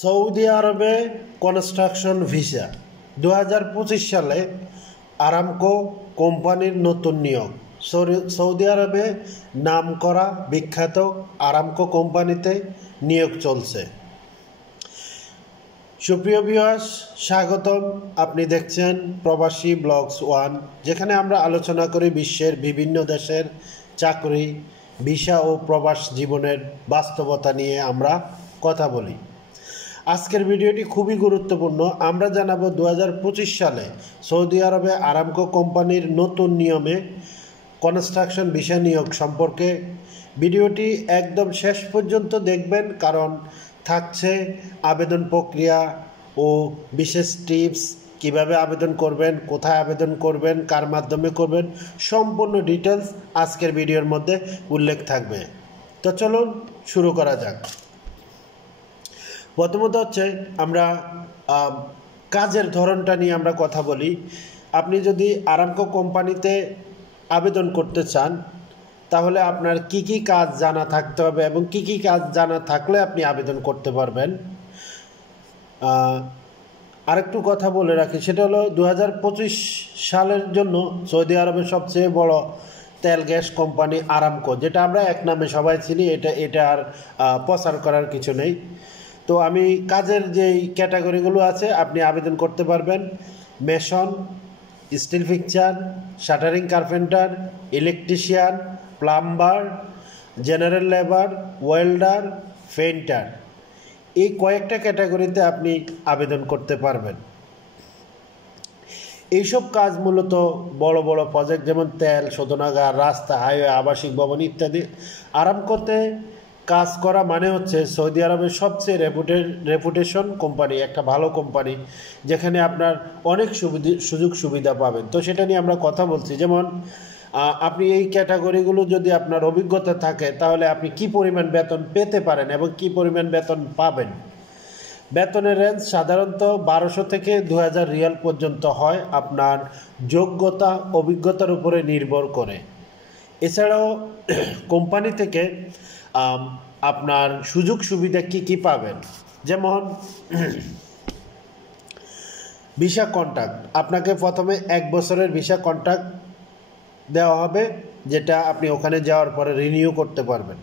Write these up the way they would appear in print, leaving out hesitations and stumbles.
Saudi আরবে construction visa 2025 সালে Aramco কোম্পানির নতুন নিয়োগ। সৌদি আরবে নামকরা বিখ্যাত আরামকো কোম্পানিতে নিয়োগ চলছে। সুপ্রিয় ভিউয়ার্স, স্বাগতম। আপনি দেখছেন প্রবাসী ব্লগস 1, যেখানে আমরা আলোচনা করি বিশ্বের বিভিন্ন দেশের চাকরি, ভিসা ও প্রবাস জীবনের বাস্তবতা নিয়ে আমরা কথা বলি। আজকের ভিডিওটি খুবই গুরুত্বপূর্ণ। আমরা জানাবো 2025 সালে সৌদি আরবে আরামকো কোম্পানির নতুন নিয়মে কনস্ট্রাকশন ভিসা নিয়োগ সম্পর্কে। ভিডিওটি একদম শেষ পর্যন্ত দেখবেন, কারণ থাকছে আবেদন প্রক্রিয়া ও বিশেষ টিপস, কিভাবে আবেদন করবেন, কোথায় আবেদন করবেন, কার মাধ্যমে করবেন, সম্পূর্ণ ডিটেলস আজকের ভিডিওর মধ্যে উল্লেখ থাকবে। তো চলুন শুরু করা যাক। প্রথমত হচ্ছে আমরা কাজের ধরনটা নিয়ে আমরা কথা বলি। আপনি যদি আরামকো কোম্পানিতে আবেদন করতে চান, তাহলে আপনার কি কি কাজ জানা থাকতে হবে এবং কি কি কাজ জানা থাকলে আপনি আবেদন করতে পারবেন। আরেকটু কথা বলে রাখি, সেটা হলো 2025 সালের জন্য সৌদি আরবের সবচেয়ে বড় তেল গ্যাস কোম্পানি আরামকো, যেটা আমরা এক নামে সবাই চিনি, এটা আর প্রচার করার কিছু নেই। তো আমি কাজের যেই ক্যাটাগরিগুলো আছে আপনি আবেদন করতে পারবেন: mason, still fixer, shuttering carpenter, electrician, plumber, general labour, welder, painter. এই কয়েকটা ক্যাটাগরিতে আপনি আবেদন করতে পারবেন। এইসব কাজ মূলত বড় বড় প্রজেক্ট, যেমন তেল শোধনাগার, রাস্তা, হাইওয়ে, আবাসিক ভবন ইত্যাদি। আরামকোতে কাজ করা মানে হচ্ছে সৌদি আরবের সবচেয়ে রেপুটেশন কোম্পানি, একটা ভালো কোম্পানি, যেখানে আপনার অনেক সুযোগ সুবিধা পাবেন। তো সেটা নিয়ে আমরা কথা বলছি। যেমন আপনি এই ক্যাটাগরিগুলো যদি আপনার অভিজ্ঞতা থাকে, তাহলে আপনি কি পরিমাণ বেতন পেতে পারেন এবং কি পরিমাণ বেতন পাবেন। বেতনের রেঞ্জ সাধারণত 1200 থেকে 2000 রিয়াল পর্যন্ত হয়, আপনার যোগ্যতা অভিজ্ঞতার উপরে নির্ভর করে। এছাড়াও কোম্পানি থেকে আপনার সুযোগ সুবিধা কি কি পাবেন, যেমন ভিসা কন্ট্রাক্ট। আপনাকে প্রথমে 1 বছরের ভিসা কন্ট্রাক্ট দেওয়া হবে, যেটা আপনি ওখানে যাওয়ার পরে রিনিউ করতে পারবেন।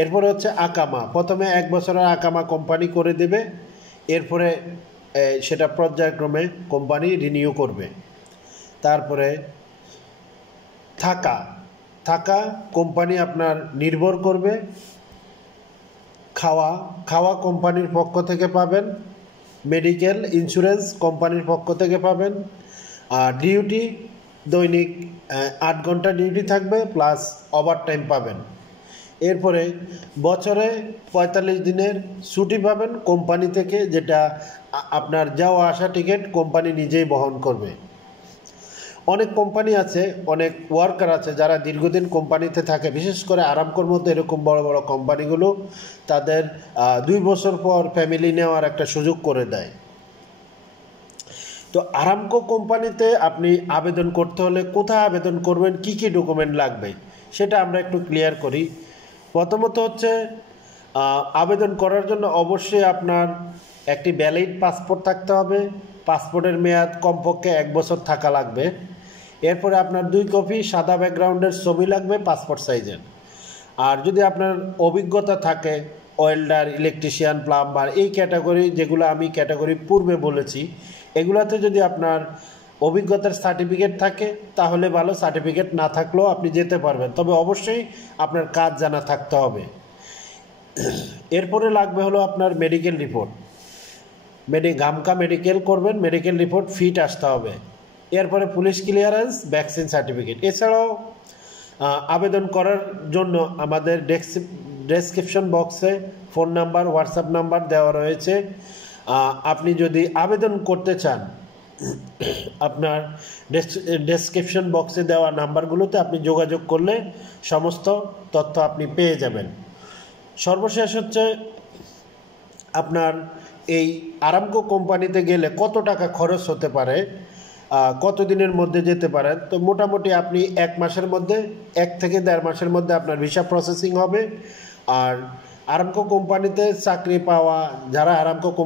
এরপরে হচ্ছে আকামা। প্রথমে 1 বছরের আকামা কোম্পানি করে দেবে, এরপরে সেটা পর্যায়ক্রমে কোম্পানি রিনিউ করবে। তারপরে থাকা কোম্পানি আপনার নির্ভর করবে। খাওয়া কোম্পানির পক্ষ থেকে পাবেন। মেডিকেল ইন্স্যুরেন্স কোম্পানির পক্ষ থেকে পাবেন। ডিউটি দৈনিক 8 ঘন্টা ডিউটি থাকবে, প্লাস ওভারটাইম পাবেন। এরপরে বছরে 45 দিনের ছুটি পাবেন কোম্পানি থেকে, যেটা আপনার যাওয়া আসা টিকিট কোম্পানি নিজেই বহন করবে। অনেক কোম্পানি আছে, অনেক ওয়ার্কার আছে যারা দীর্ঘদিন কোম্পানিতে থাকে, বিশেষ করে আরামকোর মধ্যে এরকম বড় বড় কোম্পানিগুলো তাদের 2 বছর পর ফ্যামিলি নেওয়ার একটা সুযোগ করে দেয়। তো আরামকো কোম্পানিতে আপনি আবেদন করতে হলে কোথায় আবেদন করবেন, কি কি ডকুমেন্ট লাগবে, সেটা আমরা একটু ক্লিয়ার করি। প্রথমত হচ্ছে আবেদন করার জন্য অবশ্যই আপনার একটি ভ্যালিড পাসপোর্ট থাকতে হবে। পাসপোর্টের মেয়াদ কমপক্ষে 1 বছর থাকা লাগবে। এরপরে আপনার 2 কপি সাদা ব্যাকগ্রাউন্ডের ছবি লাগবে, পাসপোর্ট সাইজের। আর যদি আপনার অভিজ্ঞতা থাকে ওয়েল্ডার, ইলেকট্রিশিয়ান, প্লাম্বার, এই ক্যাটাগরি, যেগুলো আমি ক্যাটাগরি পূর্বে বলেছি, এগুলাতে যদি আপনার অভিজ্ঞতার সার্টিফিকেট থাকে তাহলে ভালো। সার্টিফিকেট না থাকলেও আপনি যেতে পারবেন, তবে অবশ্যই আপনার কাজ জানা থাকতে হবে। এরপরে লাগবে হলো আপনার মেডিকেল রিপোর্ট। গামকা মেডিকেল করবেন, মেডিকেল রিপোর্ট ফিট আসতে হবে। এরপরে পুলিশ ক্লিয়ারেন্স, ভ্যাকসিন সার্টিফিকেট। এছাড়াও আবেদন করার জন্য আমাদের ডেসক্রিপশন বক্সে ফোন নাম্বার, হোয়াটসঅ্যাপ নাম্বার দেওয়া রয়েছে। আপনি যদি আবেদন করতে চান, আপনার ডেসক্রিপশন বক্সে দেওয়া নাম্বারগুলোতে আপনি যোগাযোগ করলে সমস্ত তথ্য আপনি পেয়ে যাবেন। সর্বশেষ হচ্ছে আপনার এই আরামকো কোম্পানিতে গেলে কত টাকা খরচ হতে পারে, কত দিনের মধ্যে যেতে পারেন। তো মোটামুটি আপনি 1 মাসের মধ্যে, 1 থেকে 1.5 মাসের মধ্যে আপনার ভিসা প্রসেসিং হবে। আর আরামকো কোম্পানিতে চাকরি পাওয়া, যারা আরামকো